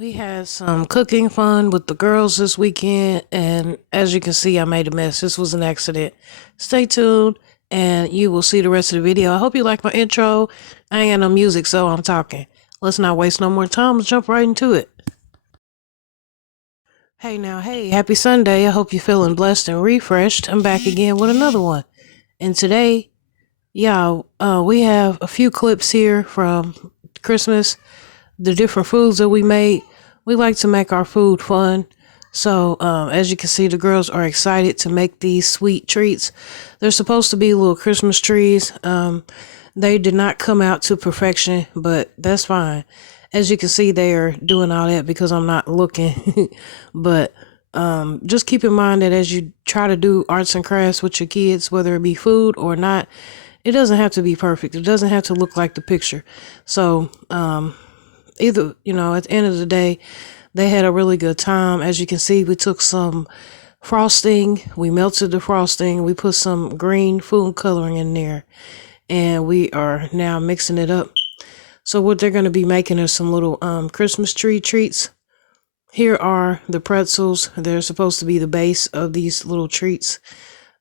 We had some cooking fun with the girls this weekend, and as you can see, I made a mess. This was an accident. Stay tuned, and you will see the rest of the video. I hope you like my intro. I ain't got no music, so I'm talking. Let's not waste no more time. Let's jump right into it. Hey now, hey, happy Sunday. I hope you're feeling blessed and refreshed. I'm back again with another one. And today, we have a few clips here from Christmas, the different foods that we made. We like to make our food fun. So, as you can see, the girls are excited to make these sweet treats. They're supposed to be little Christmas trees. They did not come out to perfection, but that's fine. As you can see, they are doing all that because I'm not looking. But just keep in mind that as you try to do arts and crafts with your kids, whether it be food or not, it doesn't have to be perfect. It doesn't have to look like the picture. So, either, at the end of the day, they had a really good time. As you can see, we took some frosting, we melted the frosting, we put some green food coloring in there, and we are now mixing it up. So what they're going to be making is some little Christmas tree treats. Here are the pretzels. They're supposed to be the base of these little treats.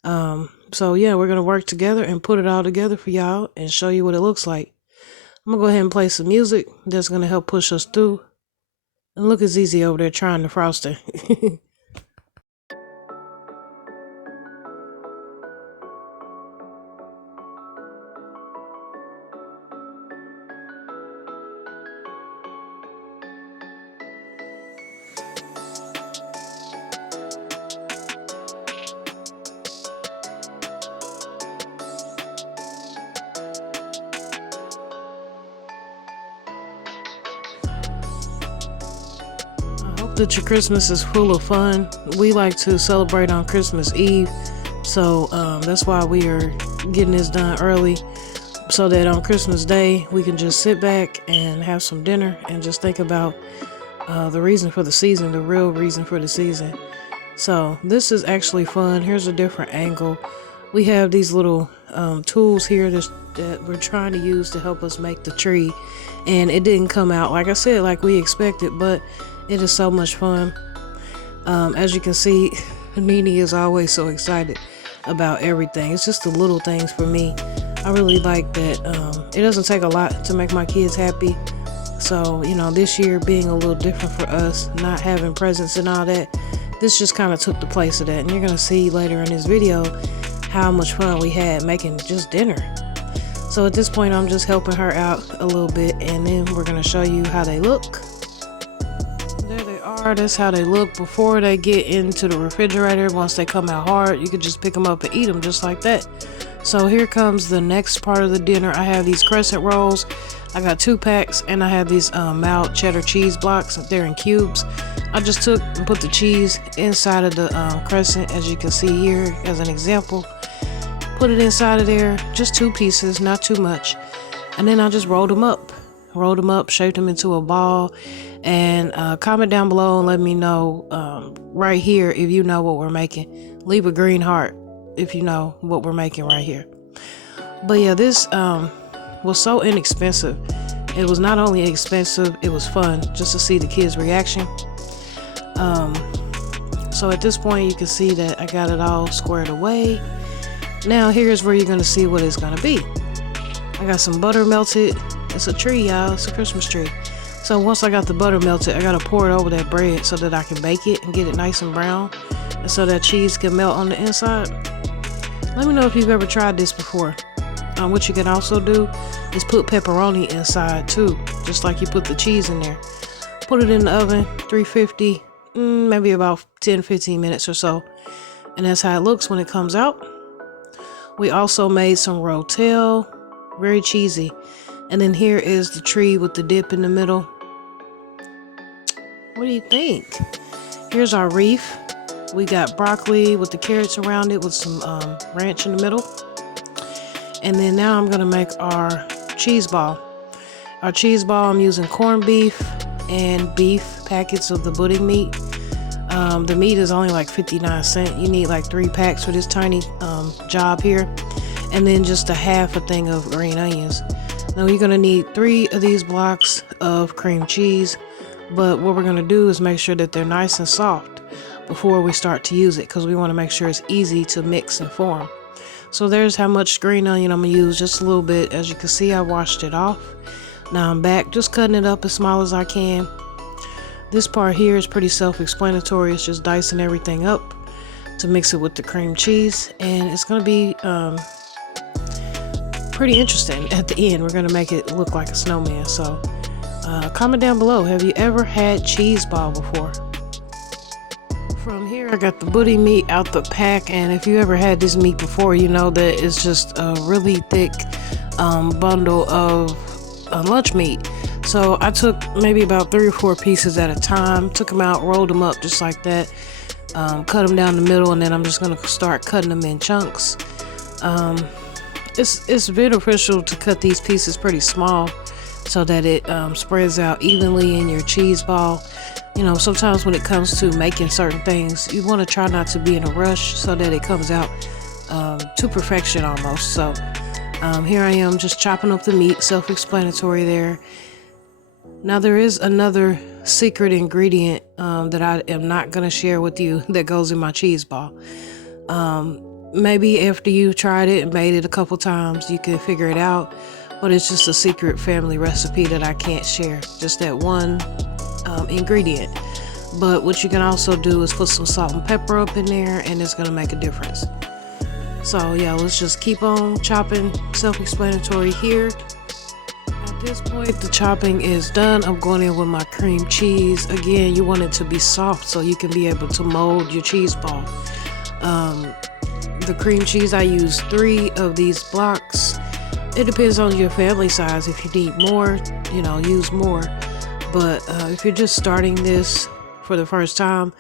So yeah, we're going to work together and put it all together for y'all and show you what it looks like. I'm going to go ahead and play some music that's going to help push us through. And look at Zizi over there trying the frosting. I hope that your Christmas is full of fun. We like to celebrate on Christmas Eve. So that's why we are getting this done early, so that on Christmas Day we can just sit back and have some dinner and just think about the reason for the season, the real reason for the season. So this is actually fun. Here's a different angle. We have these little tools here that we're trying to use to help us make the tree, and it didn't come out like I said, like we expected, but it is so much fun. As you can see, Nene is always so excited about everything. It's just the little things for me. I really like that it doesn't take a lot to make my kids happy. So, this year being a little different for us, not having presents and all that, this just kind of took the place of that. And you're going to see later in this video how much fun we had making just dinner. So at this point, I'm just helping her out a little bit, and then we're going to show you how they look. There they are. That's how they look before they get into the refrigerator. Once they come out hard, you could just pick them up and eat them just like that. So here comes the next part of the dinner. I have these crescent rolls. I got 2 packs, and I have these mild cheddar cheese blocks. They're in cubes. I just took and put the cheese inside of the crescent, as you can see here as an example. Put it inside of there, just 2 pieces, not too much. And then I just rolled them up, shaped them into a ball. And comment down below and let me know right here if you know what we're making. Leave a green heart if you know what we're making right here. But yeah, this was so inexpensive. It was not only expensive, it was fun just to see the kids' reaction. So at this point, you can see that I got it all squared away. Now here's where you're going to see what it's going to be. I got some butter melted. It's a tree, y'all. It's a Christmas tree. So once I got the butter melted, I got to pour it over that bread so that I can bake it and get it nice and brown, and so that cheese can melt on the inside. Let me know if you've ever tried this before. What you can also do is put pepperoni inside too, just like you put the cheese in there. Put it in the oven, 350, maybe about 10-15 minutes or so. And that's how it looks when it comes out. We also made some rotel, very cheesy. And then here is the tree with the dip in the middle. What do you think? Here's our wreath. We got broccoli with the carrots around it with some ranch in the middle. And then now I'm going to make our cheese ball. Our cheese ball, I'm using corned beef and beef packets of the pudding meat. The meat is only like 59 cents. You need like 3 packs for this tiny job here. And then just a half a thing of green onions. Now you're going to need 3 of these blocks of cream cheese, But what we're going to do is make sure that they're nice and soft before we start to use it, because we want to make sure it's easy to mix and form. So there's how much green onion I'm going to use, just a little bit. As you can see, I washed it off. Now I'm back just cutting it up as small as I can. This part here is pretty self-explanatory. It's just dicing everything up to mix it with the cream cheese, and it's going to be pretty interesting. At the end, we're going to make it look like a snowman. So comment down below, have you ever had cheese ball before? From here, I got the booty meat out the pack, and if you ever had this meat before, you know that it's just a really thick bundle of lunch meat. So I took maybe about 3 or 4 pieces at a time, took them out, rolled them up just like that, cut them down the middle, and then I'm just going to start cutting them in chunks. It's beneficial to cut these pieces pretty small so that it spreads out evenly in your cheese ball. You know, sometimes when it comes to making certain things, you want to try not to be in a rush so that it comes out to perfection almost. So here I am just chopping up the meat, self-explanatory there. Now there is another secret ingredient that I am not going to share with you that goes in my cheese ball. Maybe after you've tried it and made it a couple times, you can figure it out. But it's just a secret family recipe that I can't share. Just that one ingredient. But what you can also do is put some salt and pepper up in there, and it's going to make a difference. So yeah, let's just keep on chopping. Self-explanatory here. At this point, the chopping is done. I'm going in with my cream cheese. Again, you want it to be soft so you can be able to mold your cheese ball. The cream cheese, I use 3 of these blocks. It depends on your family size. If you need more, you know, use more. But if you're just starting this for the first time,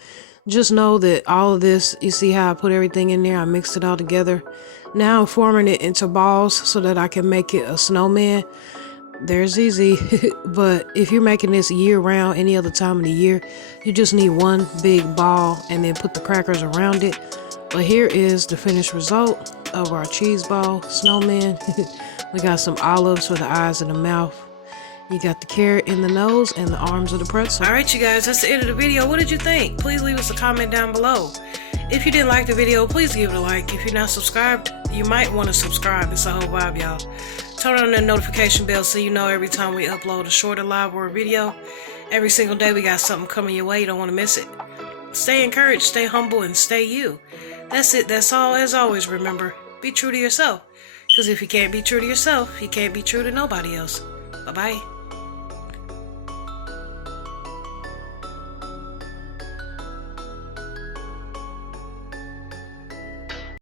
just know that all of this, you see how I put everything in there? I mixed it all together. Now I'm forming it into balls so that I can make it a snowman. There's easy. But if you're making this year round, any other time of the year, you just need one big ball and then put the crackers around it. But here is the finished result of our cheese ball snowman. We got some olives for the eyes and the mouth. You got the carrot in the nose and the arms of the pretzel. Alright you guys, that's the end of the video. What did you think? Please leave us a comment down below. If you didn't like the video, please give it a like. If you're not subscribed, you might want to subscribe. It's a whole vibe, y'all. Turn on that notification bell so you know every time we upload a short, live, or a video. Every single day we got something coming your way. You don't want to miss it. Stay encouraged, stay humble, and stay you. That's it. That's all. As always, remember, be true to yourself. Because if you can't be true to yourself, you can't be true to nobody else. Bye-bye.